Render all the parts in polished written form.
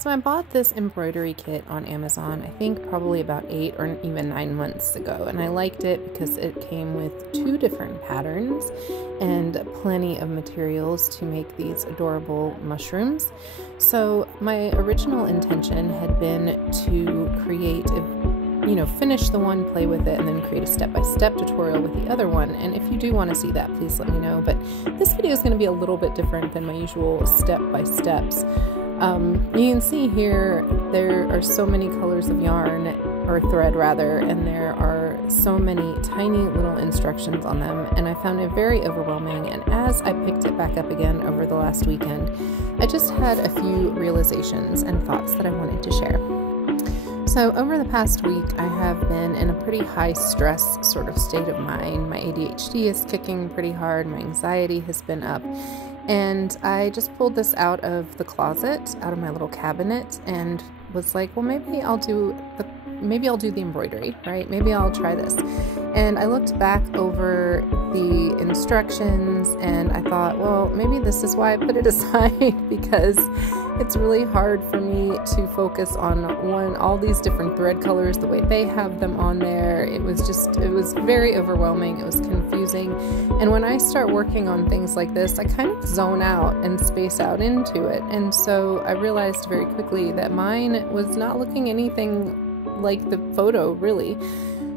So I bought this embroidery kit on Amazon, I think probably about 8 or even 9 months ago, and I liked it because it came with 2 different patterns and plenty of materials to make these adorable mushrooms. So my original intention had been to create finish the one, play with it, and then create a step-by-step tutorial with the other one. And if you do want to see that, please let me know. But this video is going to be a little bit different than my usual step-by-steps. You can see here there are so many colors of yarn, or thread rather, and there are so many tiny little instructions on them, and I found it very overwhelming. And as I picked it back up again over the last weekend, I just had a few realizations and thoughts that I wanted to share. So over the past week, I have been in a pretty high stress sort of state of mind. My ADHD is kicking pretty hard, my anxiety has been up, and I just pulled this out of the closet, out of my little cabinet, and was like, well, maybe I'll do the embroidery, right? Maybe I'll try this. And I looked back over the instructions and I thought, well, maybe this is why I put it aside, because it's really hard for me to focus on all these different thread colors, the way they have them on there. It was very overwhelming. It was confusing. And when I start working on things like this, I kind of zone out and space out into it. And so I realized very quickly that mine was not looking anything like the photo, really.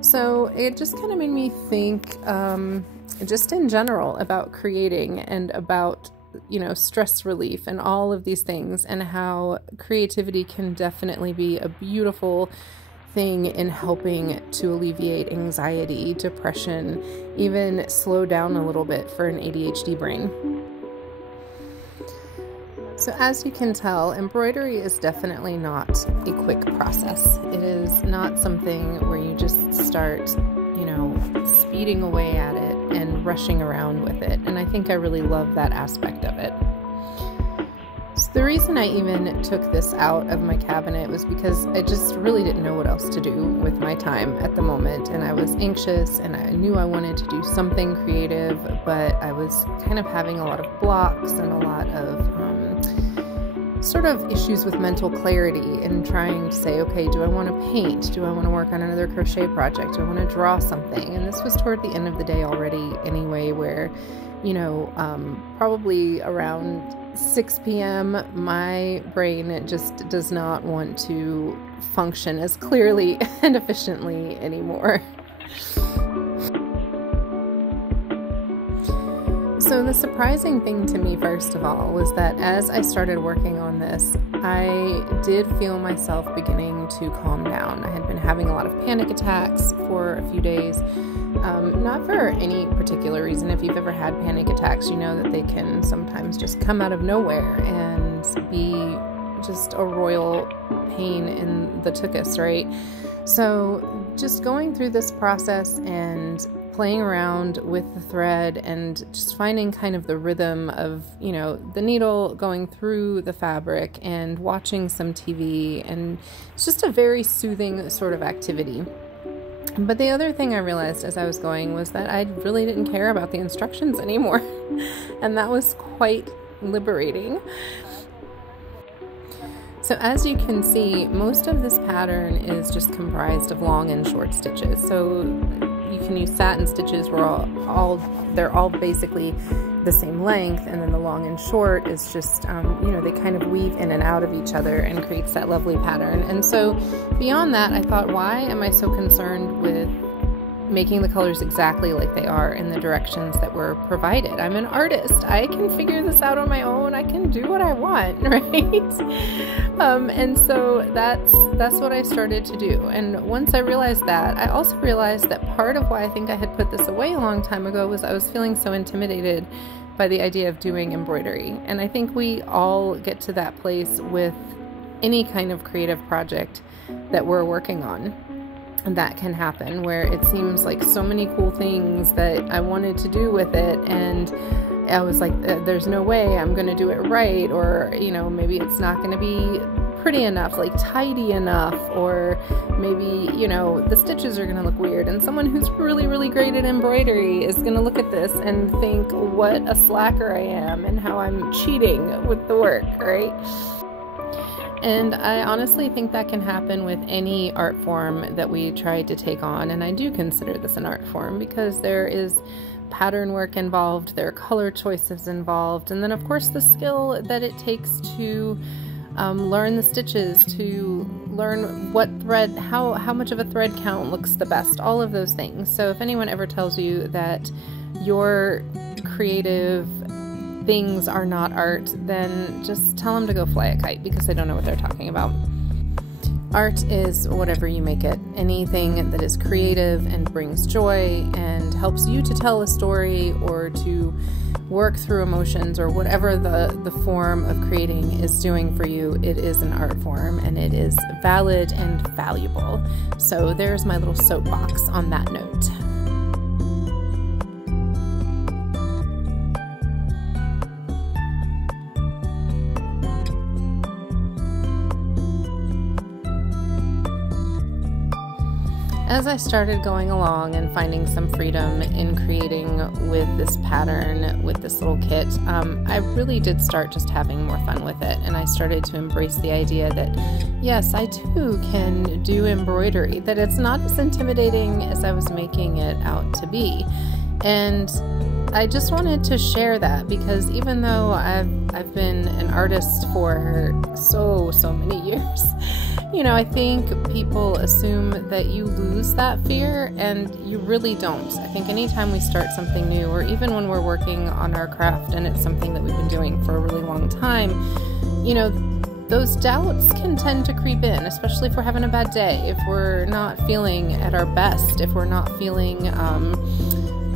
So it just kind of made me think, just in general, about creating and about stress relief and all of these things, and how creativity can definitely be a beautiful thing in helping to alleviate anxiety, depression, even slow down a little bit for an ADHD brain. So as you can tell, embroidery is definitely not a quick process. It is not something where you just start, speeding away at it and rushing around with it. And I think I really love that aspect of it. So the reason I even took this out of my cabinet was because I just really didn't know what else to do with my time at the moment. And I was anxious and I knew I wanted to do something creative, but I was kind of having a lot of blocks and a lot of sort of issues with mental clarity and trying to say, okay, do I want to paint? Do I want to work on another crochet project? Do I want to draw something? And this was toward the end of the day already anyway, where, probably around 6 p.m., my brain just does not want to function as clearly and efficiently anymore. So the surprising thing to me, first of all, was that as I started working on this, I did feel myself beginning to calm down. I had been having a lot of panic attacks for a few days, not for any particular reason. If you've ever had panic attacks, you know that they can sometimes just come out of nowhere and be just a royal pain in the tuchus, right? So just going through this process and playing around with the thread and just finding kind of the rhythm of, the needle going through the fabric and watching some TV, and it's just a very soothing sort of activity. But the other thing I realized as I was going was that I really didn't care about the instructions anymore, and that was quite liberating. So as you can see, most of this pattern is just comprised of long and short stitches. So you can use satin stitches where they're all basically the same length, and then the long and short is just, they kind of weave in and out of each other and creates that lovely pattern. And so beyond that, I thought, why am I so concerned with making the colors exactly like they are in the directions that were provided? I'm an artist. I can figure this out on my own. I can do what I want, right? And so that's what I started to do. And once I realized that, I also realized that part of why I think I had put this away a long time ago was I was feeling so intimidated by the idea of doing embroidery. And I think we all get to that place with any kind of creative project that we're working on. That can happen, where it seems like so many cool things that I wanted to do with it, and I was like, there's no way I'm going to do it right, or maybe it's not going to be pretty enough, like tidy enough, or maybe the stitches are going to look weird, and someone who's really, really great at embroidery is going to look at this and think what a slacker I am and how I'm cheating with the work, right? And I honestly think that can happen with any art form that we try to take on. And I do consider this an art form because there is pattern work involved, there are color choices involved, and then of course the skill that it takes to learn the stitches, to learn what thread, how much of a thread count looks the best, all of those things. So if anyone ever tells you that your creative things are not art, then just tell them to go fly a kite, because they don't know what they're talking about. Art is whatever you make it. Anything that is creative and brings joy and helps you to tell a story or to work through emotions, or whatever the form of creating is doing for you, it is an art form, and it is valid and valuable. So there's my little soapbox on that note. As I started going along and finding some freedom in creating with this pattern, with this little kit, I really did start just having more fun with it. And I started to embrace the idea that, yes, I too can do embroidery, that it's not as intimidating as I was making it out to be. And I just wanted to share that, because even though I've been an artist for so many years, you know, I think people assume that you lose that fear, and you really don't. I think anytime we start something new, or even when we're working on our craft and it's something that we've been doing for a really long time, you know, those doubts can tend to creep in, especially if we're having a bad day, if we're not feeling at our best, if we're not feeling,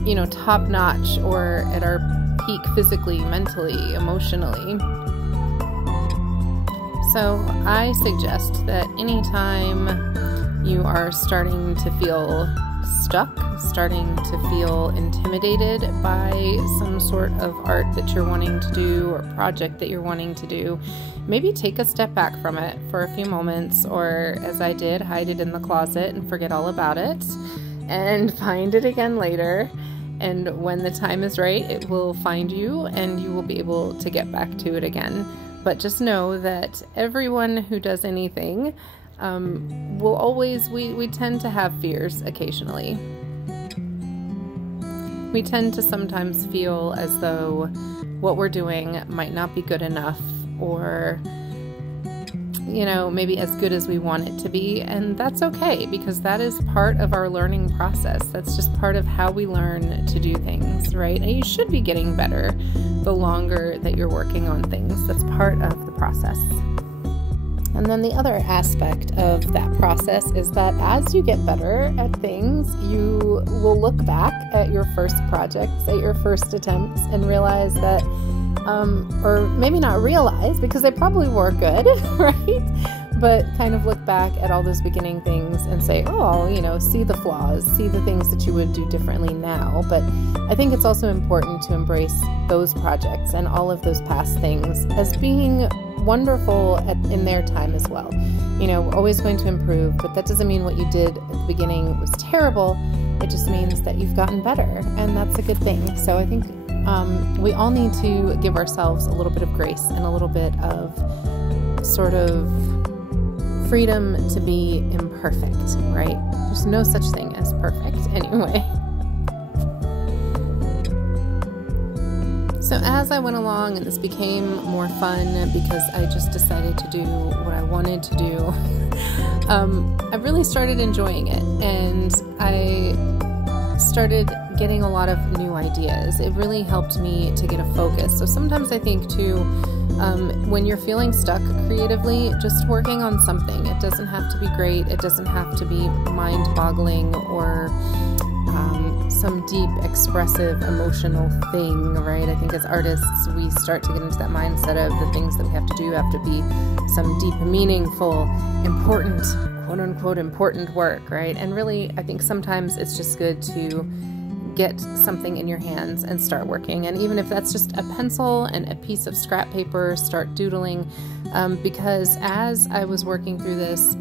you know, top notch, or at our peak physically, mentally, emotionally. So I suggest that anytime you are starting to feel stuck, starting to feel intimidated by some sort of art that you're wanting to do, or project that you're wanting to do, maybe take a step back from it for a few moments, or as I did, hide it in the closet and forget all about it, and find it again later. And when the time is right, it will find you, and you will be able to get back to it again. But just know that everyone who does anything will always, we tend to have fears occasionally. We tend to sometimes feel as though what we're doing might not be good enough, or, you know, maybe as good as we want it to be. And that's okay, because that is part of our learning process. That's just part of how we learn to do things, right? And you should be getting better the longer that you're working on things. That's part of the process. And then the other aspect of that process is that as you get better at things, you will look back at your first projects, at your first attempts, and realize that, or maybe not realize, because they probably were good, right? But kind of look back at all those beginning things and say, oh, you know, see the flaws, see the things that you would do differently now. But I think it's also important to embrace those projects and all of those past things as being wonderful in their time as well. You know, we're always going to improve, but that doesn't mean what you did at the beginning was terrible. It just means that you've gotten better, and that's a good thing. So I think we all need to give ourselves a little bit of grace and a little bit of sort of freedom to be imperfect, right? There's no such thing as perfect anyway. So as I went along and this became more fun, because I just decided to do what I wanted to do, I really started enjoying it, and I started getting a lot of new ideas. It really helped me to get a focus. So sometimes I think too, when you're feeling stuck creatively, just working on something. It doesn't have to be great. It doesn't have to be mind-boggling or some deep, expressive, emotional thing, right? I think as artists, we start to get into that mindset of the things that we have to do have to be some deep, meaningful, important, quote-unquote, important work, right? And really, I think sometimes it's just good to get something in your hands and start working. And even if that's just a pencil and a piece of scrap paper, start doodling, because as I was working through this,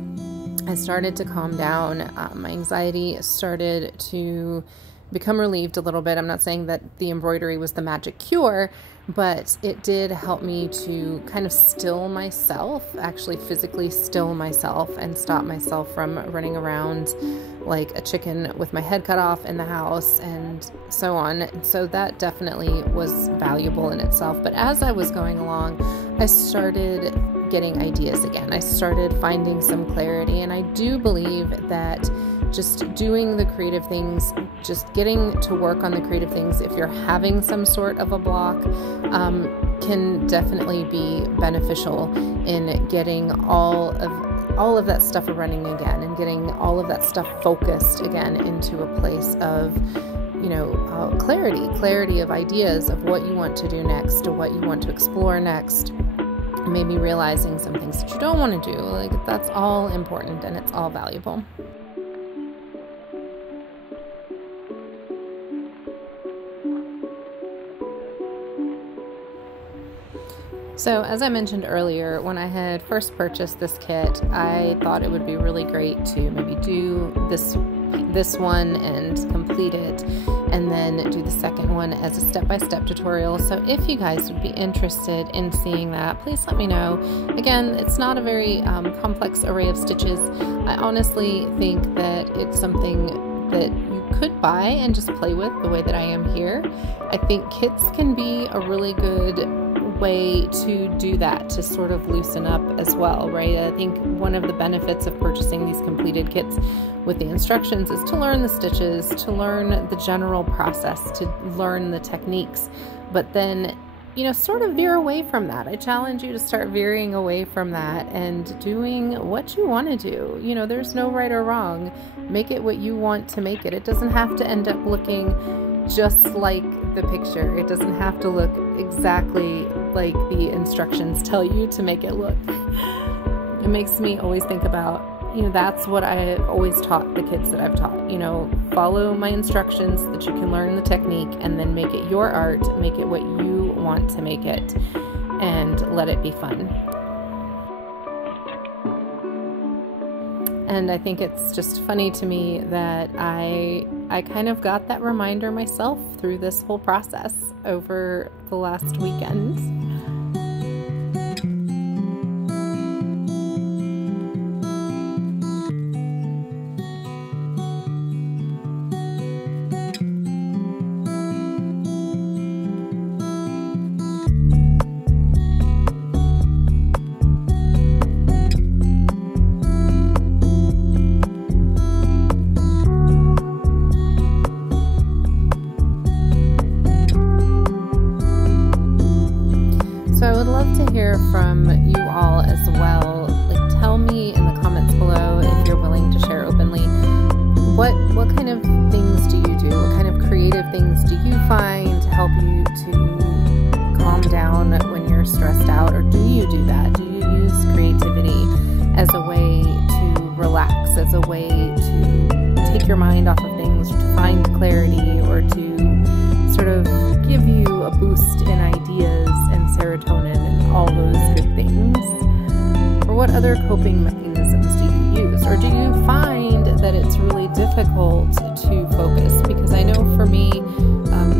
I started to calm down. My anxiety started to become relieved a little bit. I'm not saying that the embroidery was the magic cure, but it did help me to kind of still myself, actually physically still myself, and stop myself from running around like a chicken with my head cut off in the house and so on. And so that definitely was valuable in itself. But as I was going along, I started getting ideas again. I started finding some clarity, and I do believe that just doing the creative things, just getting to work on the creative things, if you're having some sort of a block, can definitely be beneficial in getting all of that stuff running again, and getting all of that stuff focused again into a place of, clarity of ideas of what you want to do next, or what you want to explore next. Maybe realizing some things that you don't want to do. Like, that's all important, and it's all valuable. So as I mentioned earlier, when I had first purchased this kit, I thought it would be really great to maybe do this one and complete it, and then do the second one as a step-by-step tutorial. So if you guys would be interested in seeing that, please let me know. Again, it's not a very complex array of stitches. I honestly think that it's something that you could buy and just play with the way that I am here. I think kits can be a really good way to do that, to sort of loosen up as well, right? I think one of the benefits of purchasing these completed kits with the instructions is to learn the stitches, to learn the general process, to learn the techniques, but then, sort of veer away from that. I challenge you to start veering away from that and doing what you want to do. There's no right or wrong. Make it what you want to make it. It doesn't have to end up looking just like the picture. It doesn't have to look exactly like the instructions tell you to make it look. It makes me always think about, that's what I always taught the kids that I've taught. Follow my instructions so that you can learn the technique, and then make it your art, make it what you want to make it, and let it be fun. And I think it's just funny to me that I kind of got that reminder myself through this whole process over the last weekend. From you all as well. Like, tell me in the comments below, if you're willing to share openly, what kind of things do you do? What kind of creative things do you find to help you to calm down when you're stressed out? Or do you do that? Do you use creativity as a way to relax, as a way to take your mind off of things, to find clarity, or to sort of give you a boost in ideas and serotonin and all those good things? Or what other coping mechanisms do you use? Or do you find that it's really difficult to focus? Because I know for me,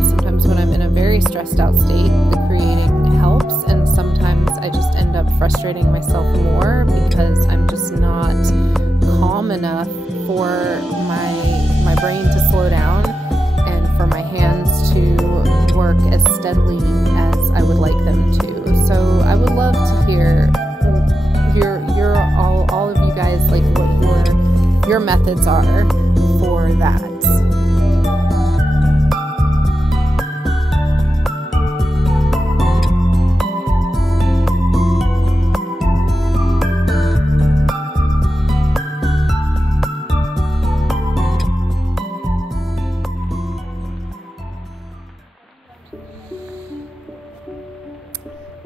sometimes when I'm in a very stressed out state, the creating helps, and sometimes I just end up frustrating myself more because I'm just not calm enough for my brain to slow down, and for my hands to work as steadily as I would like them to. So I would love to hear all of you guys, like, what your methods are for that.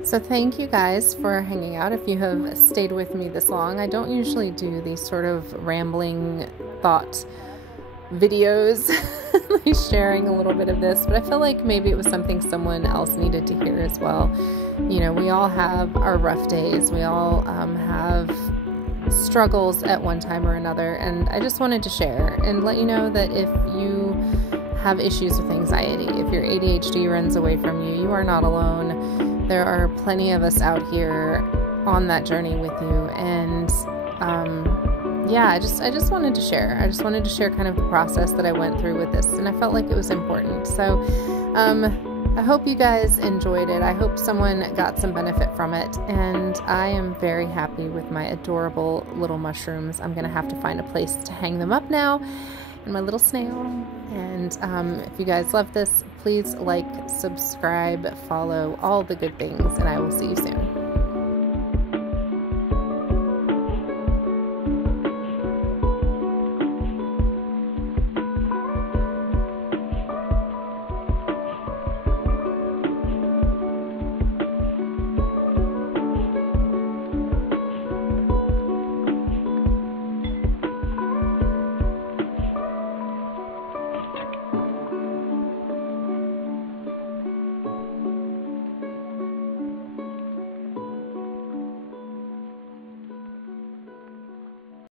So thank you guys for hanging out. If you have stayed with me this long, I don't usually do these sort of rambling thought videos, like sharing a little bit of this, but I feel like maybe it was something someone else needed to hear as well. We all have our rough days. We all have struggles at one time or another, and I just wanted to share and let you know that if you have issues with anxiety. If your ADHD runs away from you, you are not alone. There are plenty of us out here on that journey with you. And yeah, I just wanted to share. I just wanted to share kind of the process that I went through with this, and I felt like it was important. So I hope you guys enjoyed it. I hope someone got some benefit from it, and I am very happy with my adorable little mushrooms. I'm gonna have to find a place to hang them up now, and my little snail. And if you guys love this, please like, subscribe, follow, all the good things, and I will see you soon.